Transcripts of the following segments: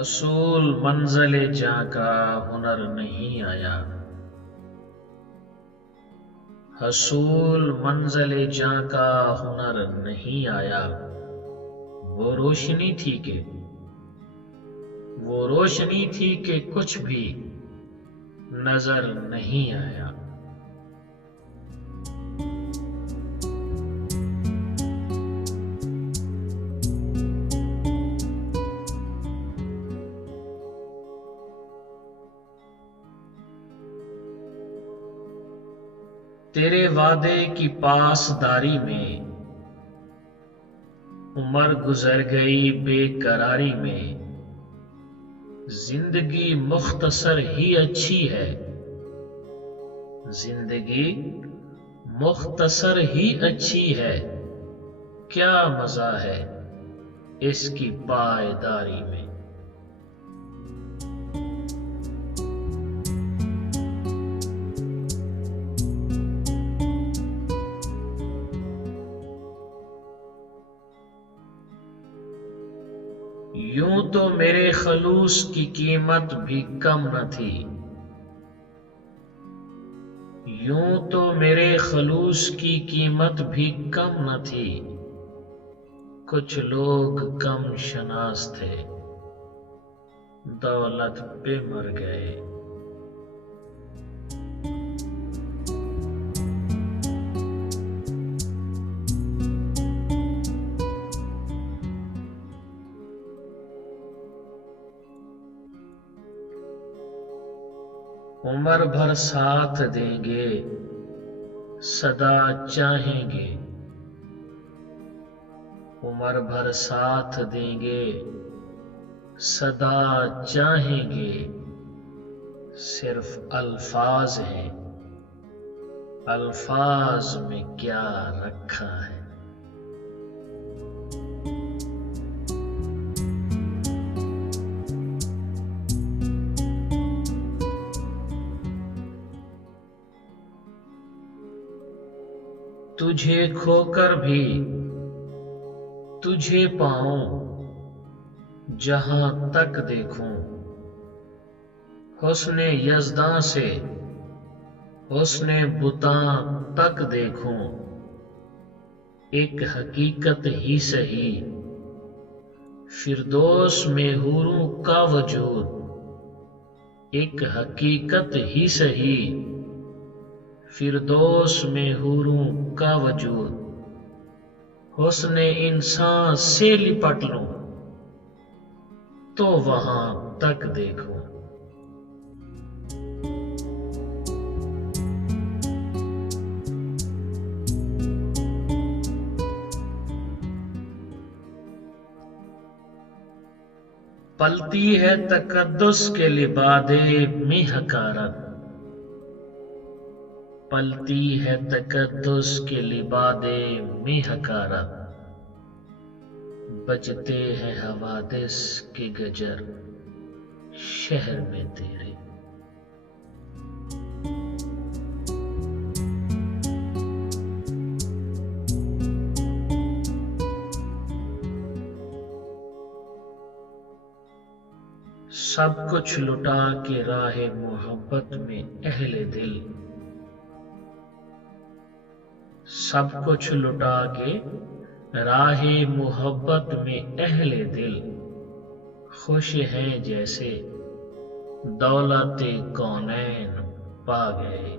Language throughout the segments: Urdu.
حصول منزل جاں کا ہنر نہیں آیا، حصول منزل جاں کا ہنر نہیں آیا۔ وہ روشنی تھی کہ وہ روشنی تھی کہ کچھ بھی نظر نہیں آیا۔ تیرے وعدے کی پاسداری میں عمر گزر گئی بے قراری میں۔ زندگی مختصر ہی اچھی ہے، زندگی مختصر ہی اچھی ہے، کیا مزہ ہے اس کی پائیداری میں۔ یوں تو میرے خلوص کی قیمت بھی کم نہ تھی، یوں تو میرے خلوص کی قیمت بھی کم نہ تھی۔ کچھ لوگ کم شناس تھے، دولت پہ مر گئے۔ عمر بھر ساتھ دیں گے، سدا چاہیں گے، عمر بھر ساتھ دیں گے، سدا چاہیں گے۔ صرف الفاظ ہیں، الفاظ میں کیا رکھا ہے۔ تجھے کھو کر بھی تجھے پاؤں، جہاں تک دیکھوں۔ حسن یزداں سے حسن بتاں تک دیکھوں۔ ایک حقیقت ہی سہی، فردوس میں حوروں کا وجود۔ ایک حقیقت ہی سہی، فردوس میں حوروں کا وجود۔ حسن انسان سے لپٹ لوں تو وہاں تک دیکھوں۔ پلتی ہے تقدس کے لبادے میں حقارت، پلتی ہے تقدس کے لبادے میں حقارت۔ بجتے ہیں حوادث کے گجر شہر میں تیرے۔ سب کچھ لٹا کے راہ محبت میں اہل دل، سب کچھ لٹا کے راہ محبت میں اہل دل۔ خوش ہیں جیسے دولت کونین پا گئے۔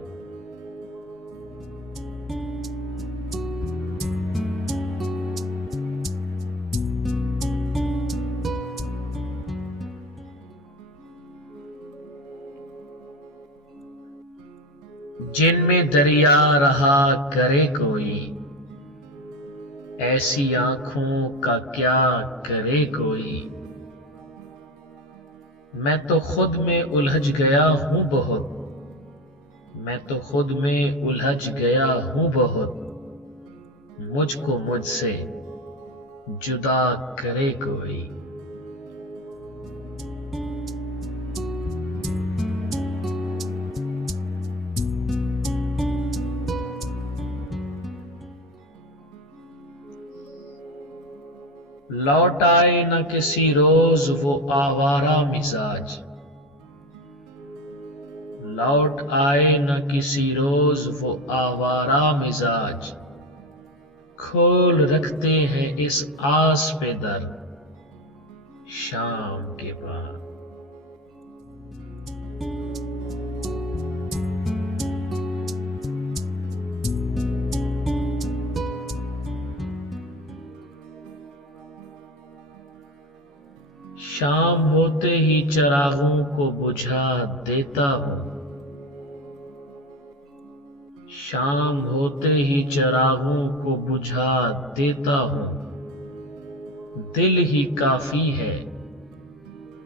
جن میں دریا رہا کرے کوئی، ایسی آنکھوں کا کیا کرے کوئی۔ میں تو خود میں الجھ گیا ہوں بہت، میں تو خود میں الجھ گیا ہوں بہت۔ مجھ کو مجھ سے جدا کرے کوئی۔ لوٹ آئے نہ کسی روز وہ آوارہ مزاج، لوٹ آئے نہ کسی روز وہ آوارہ مزاج، کھول رکھتے ہیں اس آس پہ در شام کے بعد۔ شام ہوتے ہی چراغوں کو بجھا دیتا ہوں، شام ہوتے ہی چراغوں کو بجھا دیتا ہوں، دل ہی کافی ہے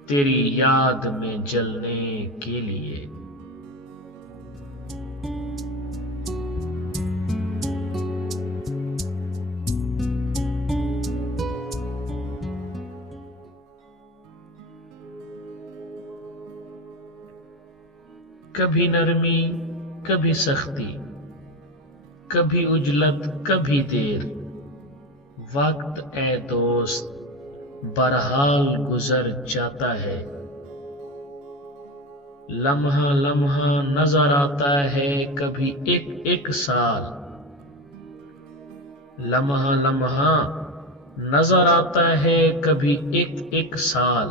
تیری یاد میں جلنے کے لیے۔ کبھی نرمی کبھی سختی، کبھی عجلت کبھی دیر، وقت اے دوست برحال گزر جاتا ہے، لمحہ لمحہ نظر آتا ہے کبھی ایک ایک سال، لمحہ لمحہ نظر آتا ہے کبھی ایک ایک سال،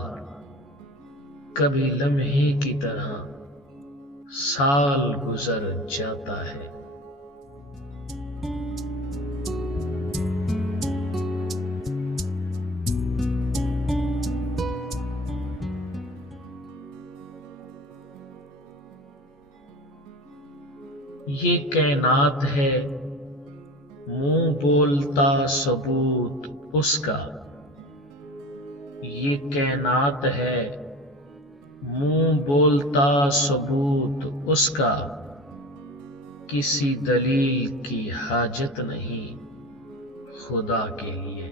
کبھی لمحے کی طرح سال گزر جاتا ہے۔ یہ کائنات ہے منہ بولتا ثبوت اس کا، یہ کائنات ہے منہ بولتا ثبوت اس کا، کسی دلیل کی حاجت نہیں خدا کے لیے۔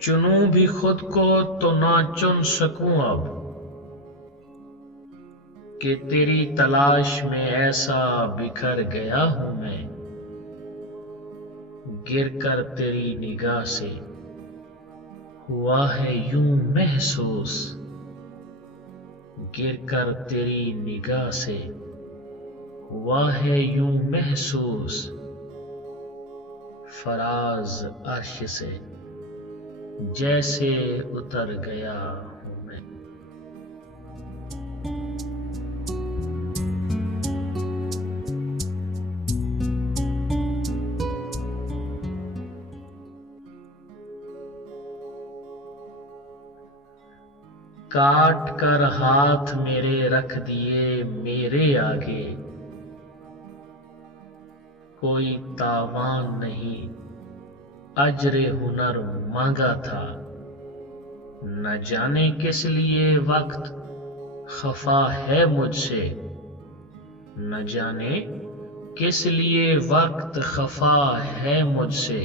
چنوں بھی خود کو تو نہ چن سکوں اب، کہ تیری تلاش میں ایسا بکھر گیا ہوں میں، گر کر تیری نگاہ سے ہوا ہے یوں محسوس، گر کر تیری نگاہ سے ہوا ہے یوں محسوس، فراز عرش سے جیسے اتر گیا ہوں میں۔ کاٹ کر ہاتھ میرے رکھ دیے میرے آگے، کوئی تاوان نہیں اجر ہنر مانگا تھا، نہ جانے کس لیے وقت خفا ہے مجھ سے، نہ جانے کس لیے وقت خفا ہے مجھ سے،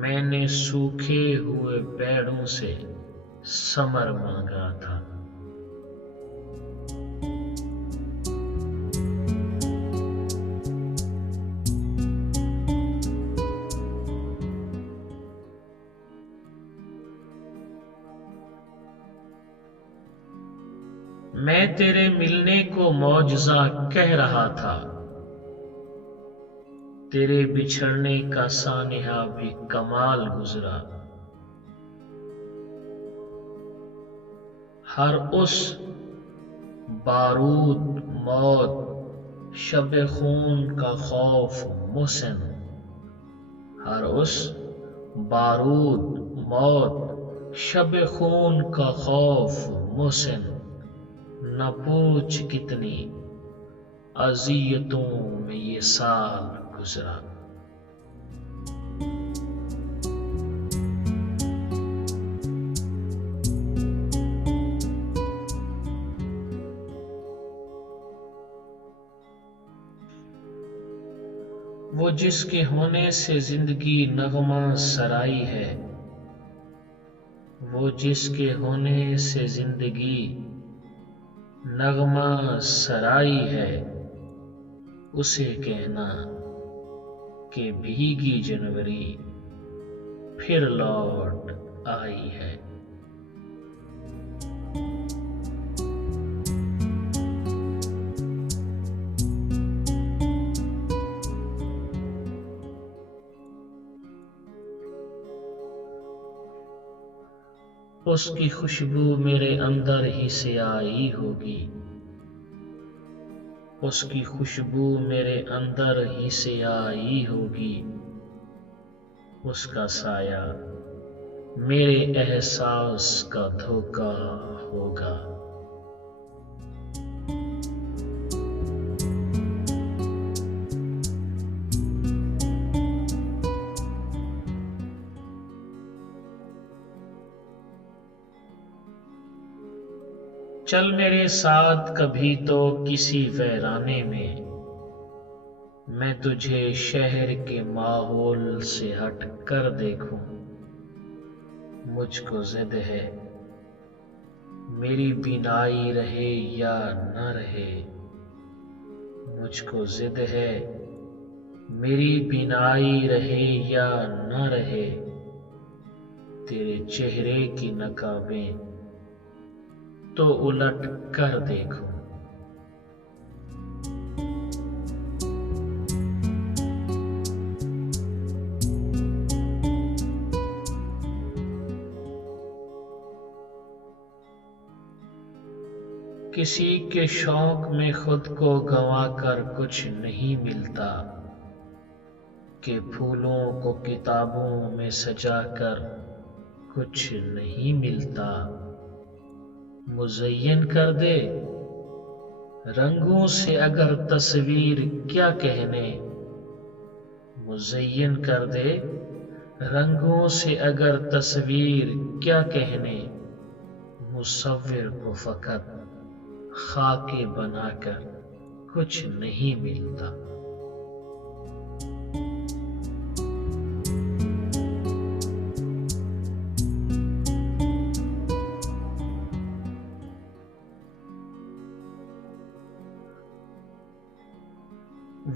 میں نے سوکھے ہوئے پیڑوں سے ثمر مانگا تھا۔ میں تیرے ملنے کو معجزہ کہہ رہا تھا، تیرے بچھڑنے کا سانحہ بھی کمال گزرا، ہر اس بارود موت شب خون کا خوف محسن، ہر اس بارود موت شب خون کا خوف محسن، نہ پوچھ کتنی اذیتوں میں یہ سال گزرا۔ وہ جس کے ہونے سے زندگی نغمہ سرائی ہے، وہ جس کے ہونے سے زندگی نغمہ سرائی ہے، اسے کہنا کہ بھیگی جنوری پھر لوٹ آئی ہے۔ اس کی خوشبو میرے اندر ہی سے آئی ہوگی، اس کی خوشبو میرے اندر ہی سے آئی ہوگی، اس کا سایہ میرے احساس کا دھوکہ ہوگا۔ چل میرے ساتھ کبھی تو کسی ویرانے میں تجھے شہر کے ماحول سے ہٹ کر دیکھوں۔ مجھ کو ضد ہے میری بینائی رہے یا نہ رہے، مجھ کو ضد ہے میری بینائی رہے یا نہ رہے، تیرے چہرے کی نقابیں تو الٹ کر دیکھو۔ کسی کے شوق میں خود کو گنوا کر کچھ نہیں ملتا، کہ پھولوں کو کتابوں میں سجا کر کچھ نہیں ملتا۔ مزین کر دے رنگوں سے اگر تصویر کیا کہنے، مزین کر دے رنگوں سے اگر تصویر کیا کہنے، مصور کو فقط خاکے بنا کر کچھ نہیں ملتا۔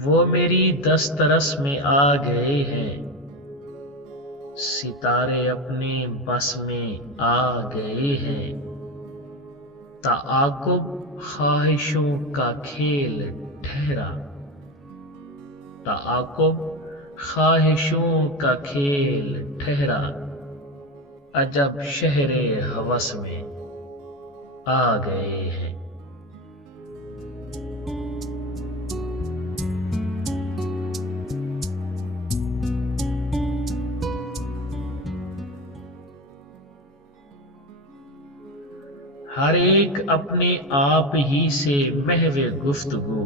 وہ میری دسترس میں آ گئے ہیں، ستارے اپنے بس میں آ گئے ہیں، تعاقب خواہشوں کا کھیل ٹھہرا، تعاقب خواہشوں کا کھیل ٹھہرا، عجب شہر ہوس میں آ گئے ہیں۔ ہر ایک اپنے آپ ہی سے محو گفتگو،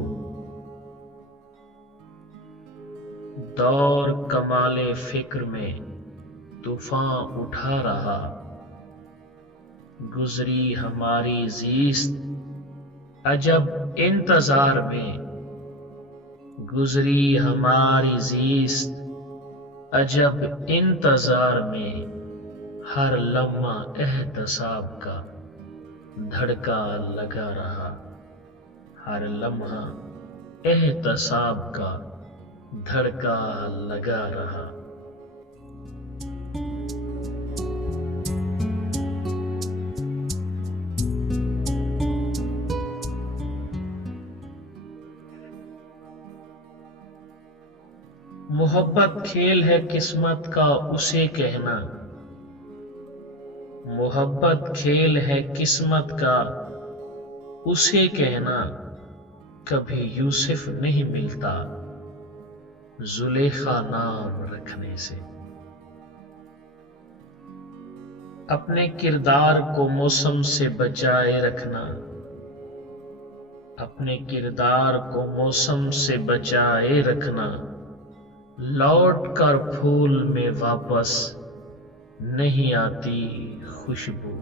دور کمال فکر میں طوفان اٹھا رہا، گزری ہماری زیست عجب انتظار میں، گزری ہماری زیست عجب انتظار میں، ہر لمحہ احتساب کا دھڑکا لگا رہا، ہر لمحہ احتساب کا دھڑکا لگا رہا۔ محبت کھیل ہے قسمت کا اسے کہنا، محبت کھیل ہے قسمت کا اسے کہنا، کبھی یوسف نہیں ملتا زلیخا نام رکھنے سے۔ اپنے کردار کو موسم سے بچائے رکھنا، اپنے کردار کو موسم سے بچائے رکھنا، لوٹ کر پھول میں واپس نہیں آتی خوشبو۔